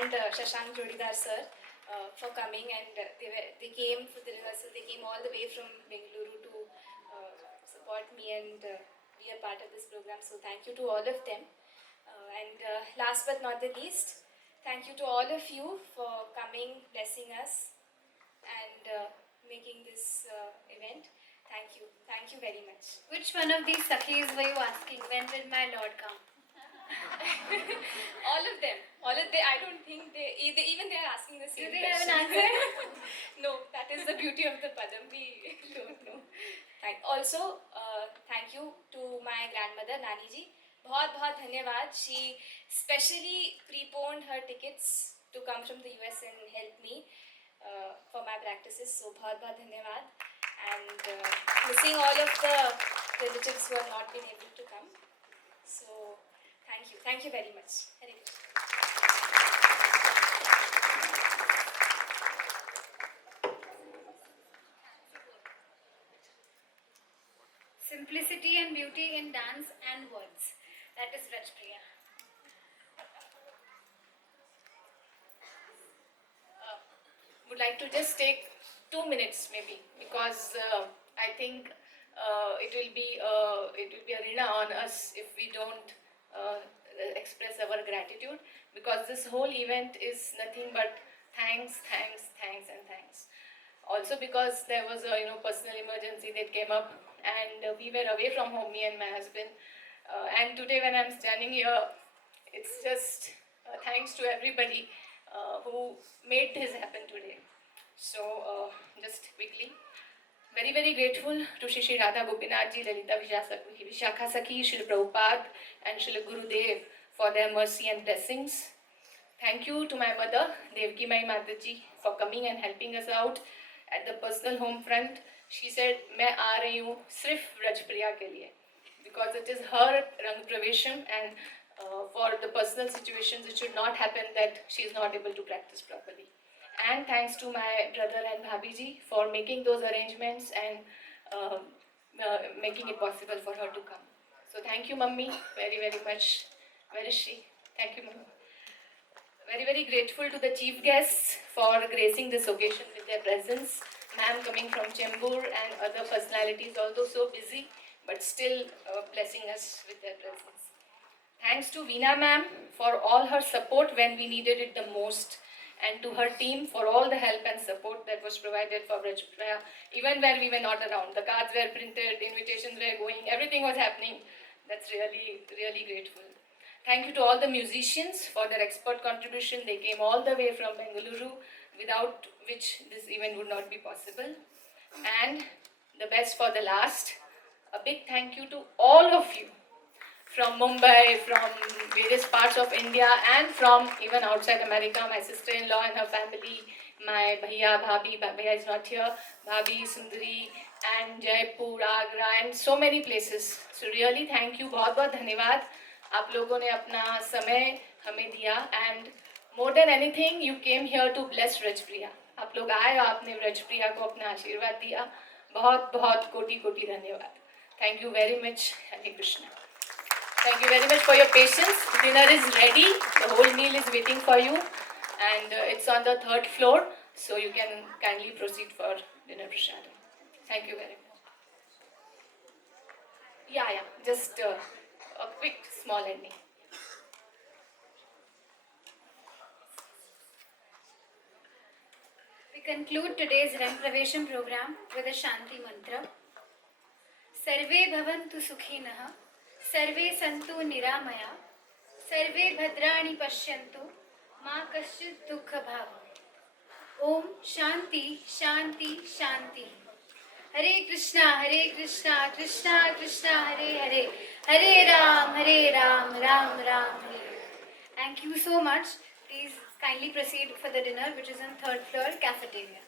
and Shashank Jodidar sir for coming. And they came for the rehearsal. They came all the way from Bengaluru to support me and be a part of this program. So thank you to all of them. And last but not the least, thank you to all of you for coming, blessing us, and making this event. Thank you very much. Which one of these Sakhis were you asking? When will my Lord come? All of them. I don't think even they are asking the Do same they have an question. answer? No, that is the beauty of the Padam. We don't know. Also, thank you to my grandmother, Nani ji. बहुत धन्यवाद. She specially preponed her tickets to come from the US and help me for my practices. So बहुत धन्यवाद. And missing all of the relatives who have not been able to come. So thank you very much. Hare Krishna. Simplicity and beauty in dance and words. That is Rajpriya. Would like to just take 2 minutes maybe, because I think it will be a rina on us if we don't express our gratitude, because this whole event is nothing but thanks and thanks. Also because there was a personal emergency that came up, and we were away from home, me and my husband, And today, when I'm standing here, it's just thanks to everybody who made this happen today. So, just quickly, very, very grateful to Shri Radha Gopinath Ji, Lalita Vishakha Sakhi, Shri Prabhupada, and Shri Gurudev for their mercy and blessings. Thank you to my mother, Devki Mai Mataji, for coming and helping us out at the personal home front. She said, मैं आ रही हूँ सिर्फ ब्रजप्रिया के लिए, because it is her Rang Pravesham, and for the personal situations it should not happen that she is not able to practice properly. And thanks to my brother and Bhabhi ji for making those arrangements and making it possible for her to come. So thank you, Mummy, very, very much. Where is she? Thank you, Mummy. Very, very grateful to the chief guests for gracing this occasion with their presence. Ma'am coming from Chembur and other personalities, although so busy, but still blessing us with their presence. Thanks to Veena ma'am for all her support when we needed it the most, and to her team for all the help and support that was provided for Brajpriya, even when we were not around. The cards were printed, invitations were going, everything was happening. That's really, really grateful. Thank you to all the musicians for their expert contribution. They came all the way from Bengaluru, without which this event would not be possible. And the best for the last, a big thank you to all of you from Mumbai, from various parts of India, and from even outside America. My sister-in-law and her family, my bhaiya, bhabhi, bhaiya is not here, bhabhi, Sundari, and Jaipur, Agra, and so many places. So really thank you, बहुत बहुत धन्यवाद. आप लोगों ने अपना समय हमें दिया, and more than anything you came here to bless Brajpriya. आप लोग आए और आपने ब्रजप्रिया को अपना आशीर्वाद दिया. बहुत बहुत कोटि कोटि धन्यवाद. Thank you very much. Hare Krishna. Thank you very much for your patience. Dinner is ready. The whole meal is waiting for you, and it's on the 3rd floor, so you can kindly proceed for dinner prasadam. Thank you very much. Yeah, just a quick small ending. We conclude today's Rang Pravesham program with a Shanti mantra. Sarve bhavantu sukhinah, sarve santu niramaya, sarve bhadrani pashyantu, ma kaschit dukha bhava. Om Shanti Shanti Shanti. Hare Krishna Krishna Krishna Hare Hare, Hare Ram Ram Ram Hare. Thank you so much. Please kindly proceed for the dinner, which is on 3rd floor cafeteria.